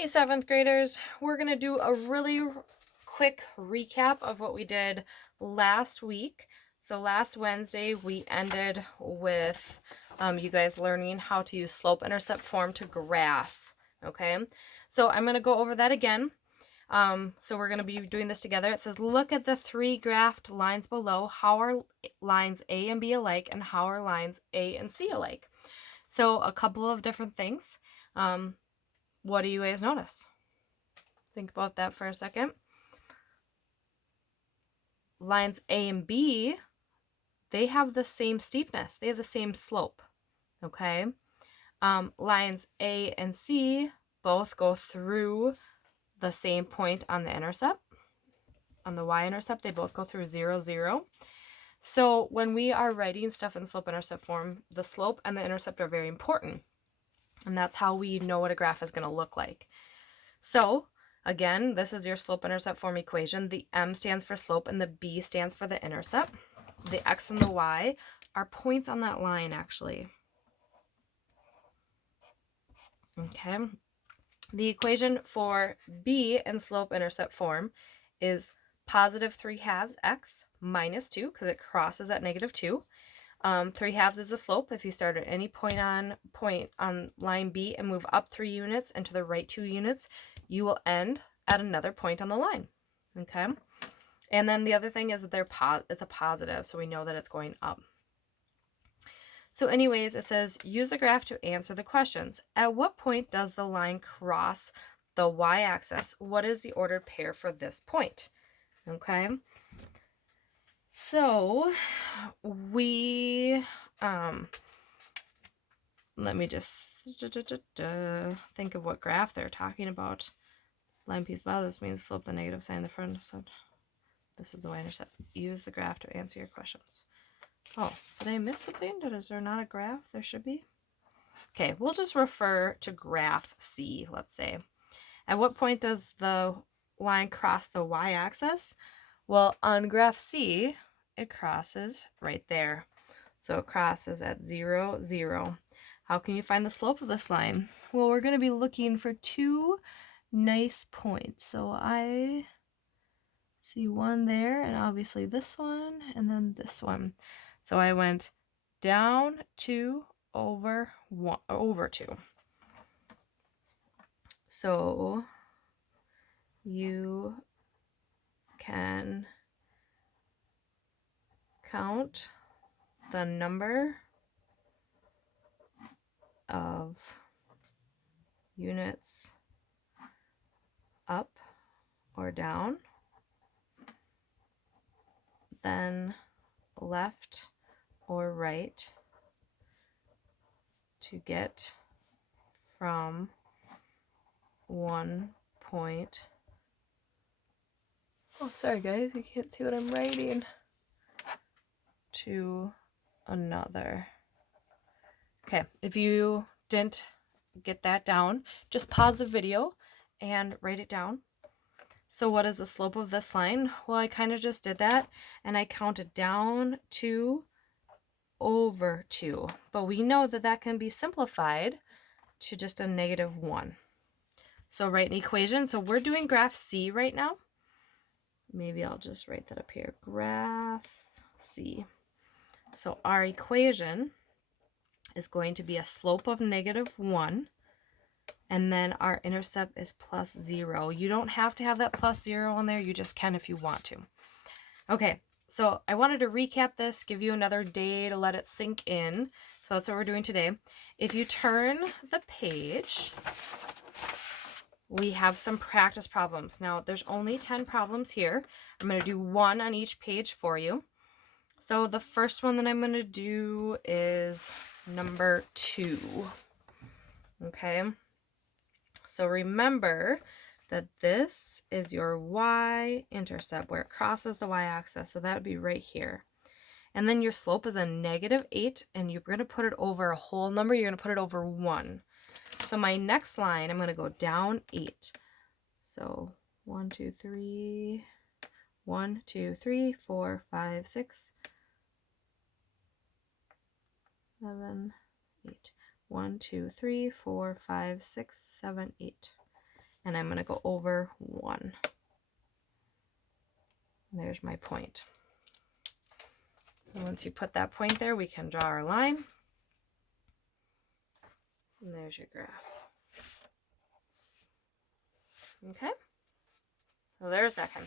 Hey, seventh graders, we're going to do a really quick recap of what we did last week. So last Wednesday, we ended with you guys learning how to use slope-intercept form to graph, okay? So I'm going to go over that again. So we're going to be doing this together. It says, look at the three graphed lines below. How are lines A and B alike, and how are lines A and C alike? So a couple of different things. What do you guys notice? Think about that for a second. Lines A and B, they have the same steepness. They have the same slope, okay? Lines A and C both go through the same point on the intercept. On the y-intercept, they both go through 0, 0. So when we are writing stuff in slope-intercept form, the slope and the intercept are very important. And that's how we know what a graph is going to look like. So again, this is your slope-intercept form equation. The m stands for slope and the b stands for the intercept. The x and the y are points on that line, actually. Okay. The equation for b in slope-intercept form is positive 3/2 x minus 2, because it crosses at negative 2. 3/2 is the slope. If you start at any point on line B and move up 3 units and to the right 2 units, you will end at another point on the line. Okay. And then the other thing is that it's a positive, so we know that it's going up. So anyways, it says, use a graph to answer the questions. At what point does the line cross the y-axis? What is the ordered pair for this point? Okay. So we, let me just think of what graph they're talking about. Line piece above this means slope the negative sign in the front. So this is the y-intercept. Use the graph to answer your questions. Oh, did I miss something? Is there not a graph? There should be. Okay, we'll just refer to graph C, let's say. At what point does the line cross the y-axis? Well, on graph C, it crosses right there. So it crosses at 0, 0. How can you find the slope of this line? Well, we're going to be looking for two nice points. So I see one there, and obviously this one, and then this one. So I went down 2 over 1 over 2. So you can count the number of units up or down, then left or right, to get from one point. Oh, sorry guys, you can't see what I'm writing. To another. Okay, if you didn't get that down, just pause the video and write it down. So what is the slope of this line? Well, I kind of just did that, and I counted down 2 over 2. But we know that that can be simplified to just a negative 1. So write an equation. So we're doing graph C right now. Maybe I'll just write that up here. Graph C. So our equation is going to be a slope of negative 1. And then our intercept is plus 0. You don't have to have that plus 0 on there. You just can if you want to. Okay, so I wanted to recap this, give you another day to let it sink in. So that's what we're doing today. If you turn the page, we have some practice problems. Now, there's only 10 problems here. I'm going to do one on each page for you. So the first one that I'm going to do is number 2. Okay. So remember that this is your y-intercept where it crosses the y-axis. So that would be right here. And then your slope is a negative 8, and you're going to put it over a whole number. You're going to put it over 1. So my next line, I'm going to go down 8. So 1, 2, 3, 1, 2, 3, 4, 5, 6, 7, 8. 1, 2, 3, 4, 5, 6, 7, 8. and I'm going to go over 1. There's my point. And once you put that point there, we can draw our line. And there's your graph. Okay, so there's that kind.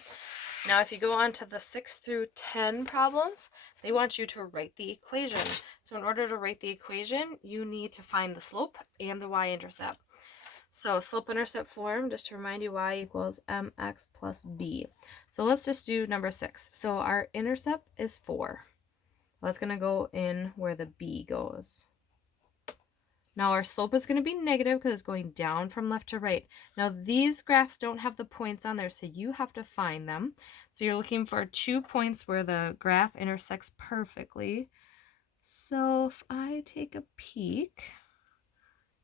Now if you go on to the 6 through 10 problems, they want you to write the equation. So in order to write the equation, you need to find the slope and the y-intercept. So slope-intercept form, just to remind you, y equals mx plus b. So let's just do number 6. So our intercept is 4. Well, it's going to go in where the b goes. Now our slope is going to be negative because it's going down from left to right. Now these graphs don't have the points on there, so you have to find them. So you're looking for 2 points where the graph intersects perfectly. So if I take a peek,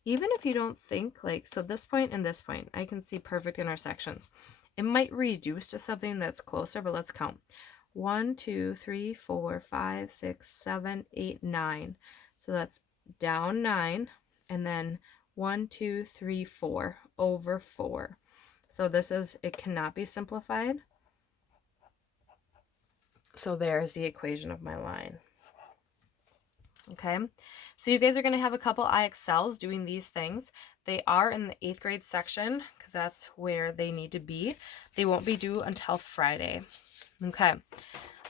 even if you don't think like, so this point and this point, I can see perfect intersections. It might reduce to something that's closer, but let's count. 1, 2, 3, 4, 5, 6, 7, 8, 9. So that's down 9, and then 1, 2, 3, 4 over 4. So this is, it cannot be simplified. So there's the equation of my line. Okay, so you guys are going to have a couple IXLs doing these things. They are in the 8th grade section because that's where they need to be. They won't be due until Friday. Okay,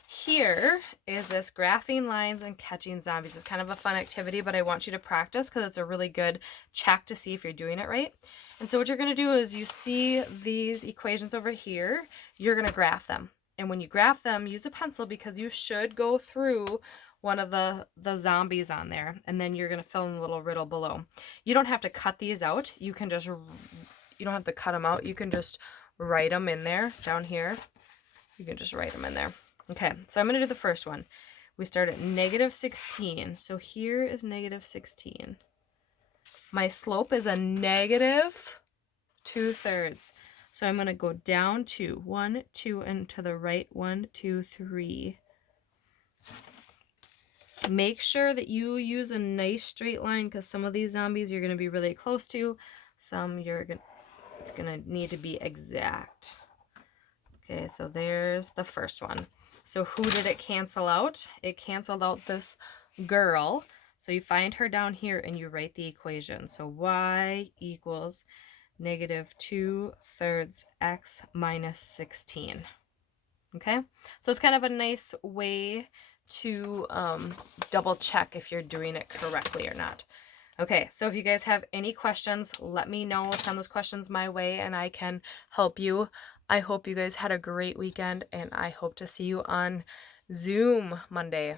here is this graphing lines and catching zombies. It's kind of a fun activity, but I want you to practice because it's a really good check to see if you're doing it right. And so what you're going to do is you see these equations over here, you're going to graph them. And when you graph them, use a pencil because you should go through one of the zombies on there, and then you're going to fill in the little riddle below. You don't have to cut these out. You can just, you don't have to cut them out. You can just write them in there down here. You can just write them in there. Okay, so I'm going to do the first one. We start at negative 16. So here is negative 16. My slope is a negative 2/3. So I'm going to go down 2, 1, 2, and to the right 1, 2, 3. Make sure that you use a nice straight line because some of these zombies you're going to be really close to. Some it's going to need to be exact. Okay, so there's the first one. So who did it cancel out? It canceled out this girl. So you find her down here and you write the equation. So y equals negative 2/3 x minus 16. Okay, so it's kind of a nice way to double check if you're doing it correctly or not. Okay, so if you guys have any questions, let me know. Send those questions my way and I can help you. I hope you guys had a great weekend and I hope to see you on Zoom Monday.